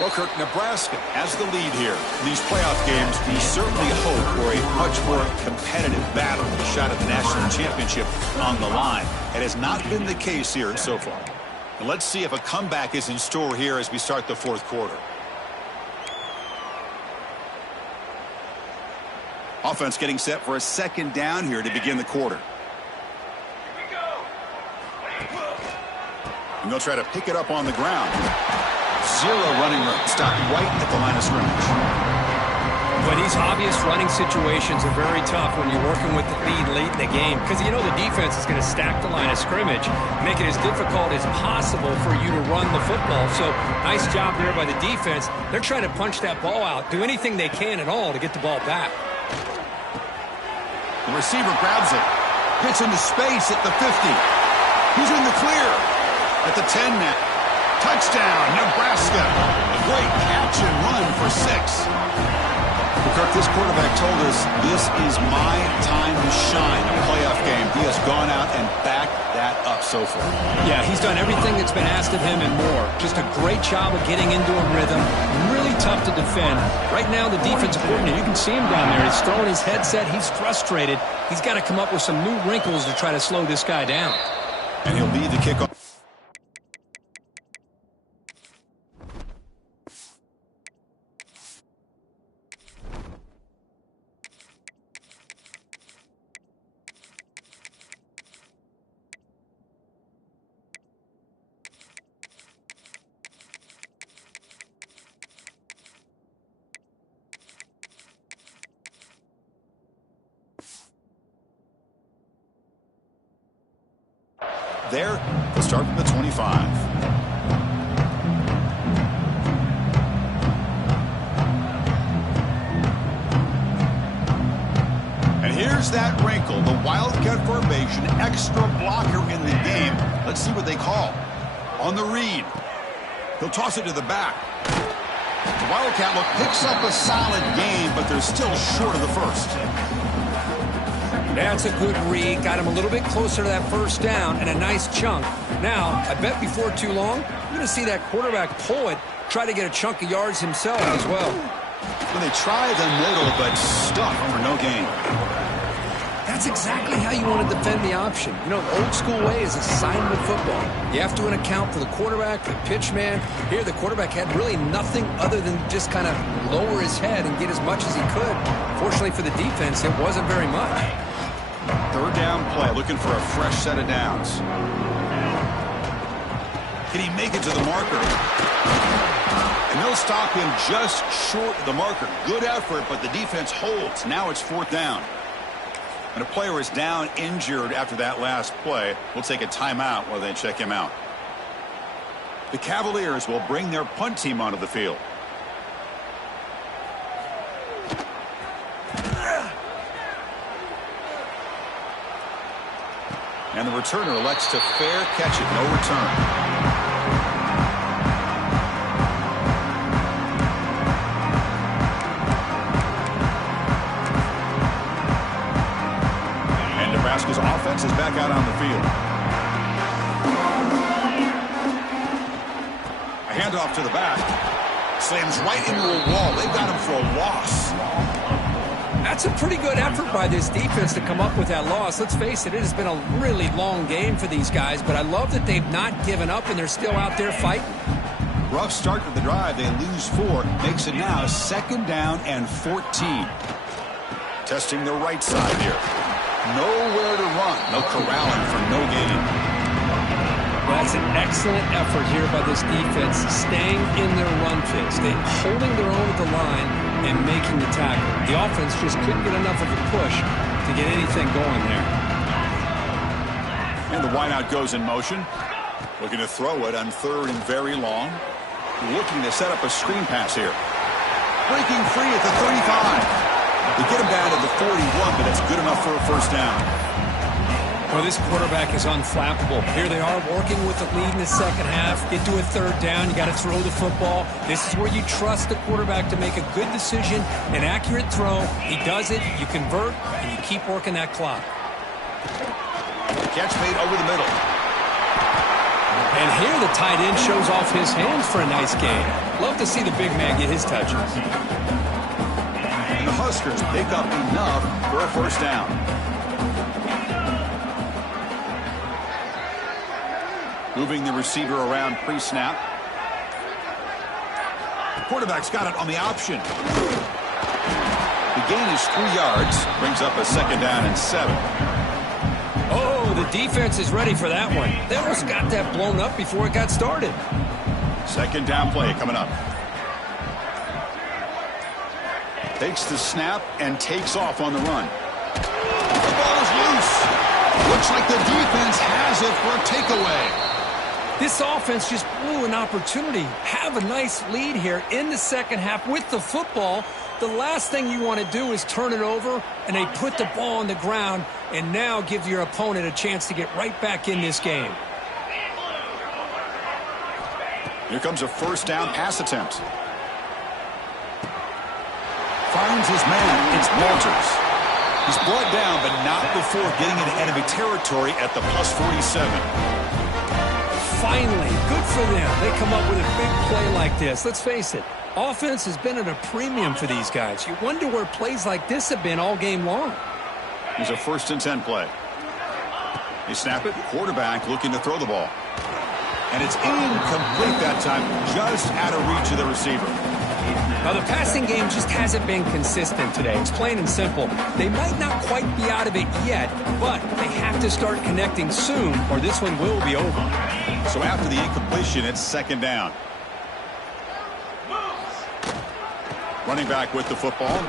Well, Kirk, Nebraska has the lead here. These playoff games, we certainly hope for a much more competitive battle, a shot at the national championship on the line. It has not been the case here so far. And let's see if a comeback is in store here as we start the 4th quarter. Offense getting set for a 2nd down here to begin the quarter. And they'll try to pick it up on the ground. 0 running room. Stopped right at the line of scrimmage. But these obvious running situations are very tough when you're working with the lead late in the game because you know the defense is going to stack the line of scrimmage, make it as difficult as possible for you to run the football. So nice job there by the defense. They're trying to punch that ball out, do anything they can at all to get the ball back. The receiver grabs it, gets into space at the 50. He's in the clear at the 10 now. Touchdown, Nebraska. A great catch and run for 6. Well, Kirk, this quarterback told us this is my time to shine. A playoff game. He has gone out and backed that up so far. Yeah, he's done everything that's been asked of him and more. Just a great job of getting into a rhythm. Really tough to defend. Right now, the defensive coordinator, you can see him down there. He's throwing his headset. He's frustrated. He's got to come up with some new wrinkles to try to slow this guy down. And he'll lead the kickoff. There, they'll start from the 25. There's that wrinkle, the Wildcat formation, extra blocker in the game. Let's see what they call. On the read. He'll toss it to the back. The Wildcat look picks up a solid game, but they're still short of the first. That's a good read. Got him a little bit closer to that first down and a nice chunk. Now, I bet before too long, you're going to see that quarterback pull it, try to get a chunk of yards himself as well. When they try the middle, but stuck for no gain. That's exactly how you want to defend the option. You know, the old school way is assignment football. You have to account for the quarterback, the pitch man. Here, the quarterback had really nothing other than just kind of lower his head and get as much as he could. Fortunately for the defense, it wasn't very much. Third down play, looking for a fresh set of downs. Can he make it to the marker? And they'll stop him just short of the marker. Good effort, but the defense holds. Now it's fourth down. And a player is down injured after that last play. We'll take a timeout while they check him out. The Cavaliers will bring their punt team onto the field. And the returner elects to fair catch it. No return. Nebraska's offense is back out on the field. A handoff to the back. Slams right into a wall. They've got him for a loss. That's a pretty good effort by this defense to come up with that loss. Let's face it, it has been a really long game for these guys, but I love that they've not given up and they're still out there fighting. Rough start to the drive. They lose 4. Makes it now second down and 14. Testing the right side here. Nowhere to run. No corralling for no gain. That's an excellent effort here by this defense, staying in their run fits. They're holding their own at the line and making the tackle. The offense just couldn't get enough of a push to get anything going there. And the wideout goes in motion. Looking to throw it on third and very long. Looking to set up a screen pass here. Breaking free at the 35. They get him down to the 41, but that's good enough for a first down. Well, this quarterback is unflappable. Here they are working with the lead in the second half. Get to a third down. You got to throw the football. This is where you trust the quarterback to make a good decision, an accurate throw. He does it. You convert, and you keep working that clock. Catch made over the middle. And here the tight end shows off his hands for a nice gain. Love to see the big man get his touches. The Huskers pick up enough for a first down. Moving the receiver around pre-snap. Quarterback's got it on the option. The gain is 3 yards. Brings up a second down and 7. Oh, the defense is ready for that one. They almost got that blown up before it got started. Second down play coming up. Takes the snap and takes off on the run. The ball is loose. Looks like the defense has it for a takeaway. This offense just blew an opportunity. Have a nice lead here in the second half with the football. The last thing you want to do is turn it over, and they put the ball on the ground and now give your opponent a chance to get right back in this game. Here comes a first down pass attempt. Finds his man. It's Walters. He's brought down, but not before getting into enemy territory at the plus 47. Finally, good for them. They come up with a big play like this. Let's face it, offense has been at a premium for these guys. You wonder where plays like this have been all game long. Here's a 1st and 10 play. They snap it. Quarterback looking to throw the ball. And it's incomplete that time, just out of reach of the receiver. Now, the passing game just hasn't been consistent today. It's plain and simple. They might not quite be out of it yet, but they have to start connecting soon, or this one will be over. So after the incompletion, it's second down. Running back with the football.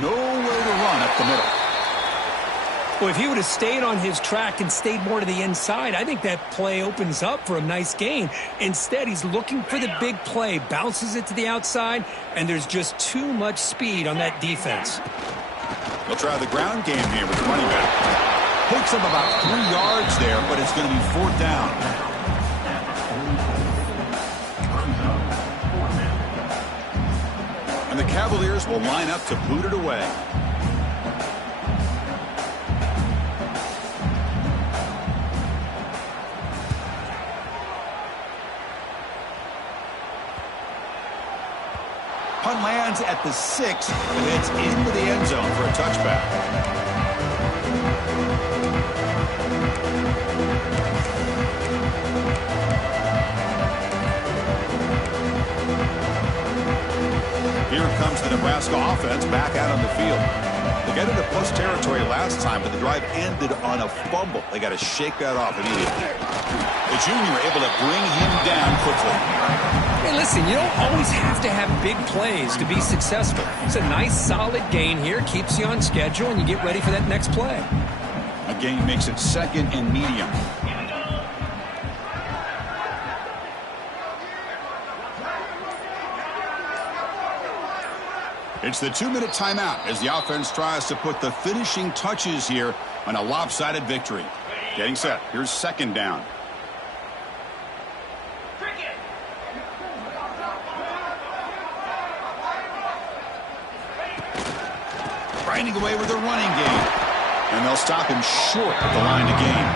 Nowhere to run up the middle. Well, if he would have stayed on his track and stayed more to the inside, I think that play opens up for a nice gain. Instead, he's looking for the big play, bounces it to the outside, and there's just too much speed on that defense. They'll try the ground game here with the running back. Picks up about 3 yards there, but it's going to be 4th down. And the Cavaliers will line up to boot it away. Punt lands at the 6 and heads into the end zone for a touchback. Here comes the Nebraska offense back out on the field. They got into plus territory last time, but the drive ended on a fumble. They got to shake that off immediately. The junior able to bring him down quickly. Hey, listen, you don't always have to have big plays to be successful. It's a nice, solid gain here. Keeps you on schedule, and you get ready for that next play. A gain makes it 2nd and medium. It's the 2-minute timeout as the offense tries to put the finishing touches here on a lopsided victory. Getting set. Here's 2nd down. Grinding away with a running game. And they'll stop him short at the line to gain.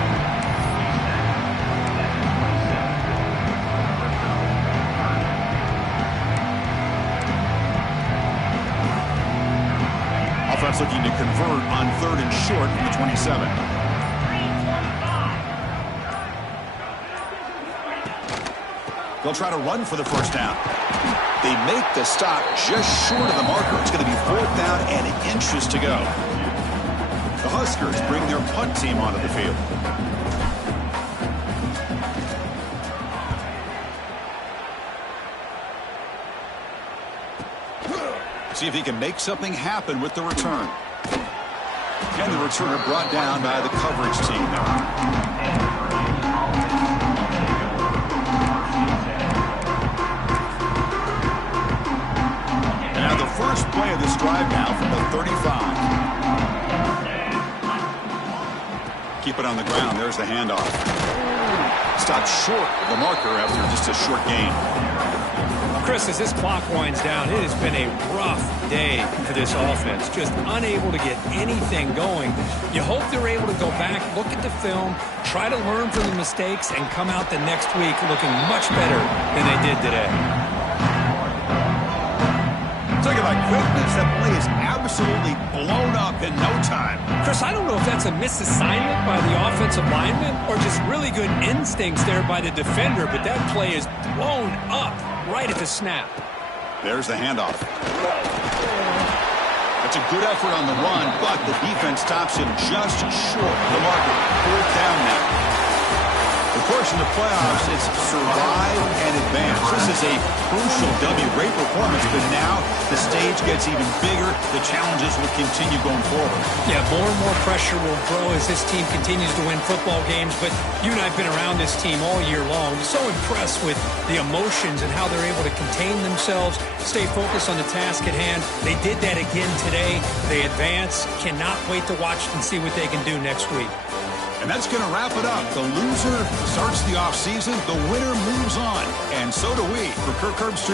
Offense looking to convert on 3rd and short from the 27. They'll try to run for the 1st down. They make the stop just short of the marker. It's going to be 4th down and inches to go. The Huskers bring their punt team onto the field. See if he can make something happen with the return. And the returner brought down by the coverage team there. First play of this drive now from the 35. Keep it on the ground. There's the handoff. Stopped short of the marker after just a short gain. Chris, as this clock winds down, it has been a rough day for this offense. Just unable to get anything going. You hope they're able to go back, look at the film, try to learn from the mistakes, and come out the next week looking much better than they did today. Talking about quickness, that play is absolutely blown up in no time. Chris, I don't know if that's a misassignment by the offensive lineman or just really good instincts there by the defender, but that play is blown up right at the snap. There's the handoff. That's a good effort on the run, but the defense stops him just short of the marker. 4th down now. Of course, in the playoffs, it's survive and advance. This is a crucial W. Great performance, but now the stage gets even bigger. The challenges will continue going forward. Yeah, more and more pressure will grow as this team continues to win football games. But you and I have been around this team all year long. So impressed with the emotions and how they're able to contain themselves, stay focused on the task at hand. They did that again today. They advance. Cannot wait to watch and see what they can do next week. And that's going to wrap it up. The loser starts the offseason. The winner moves on. And so do we. For Kirk Herbstreit.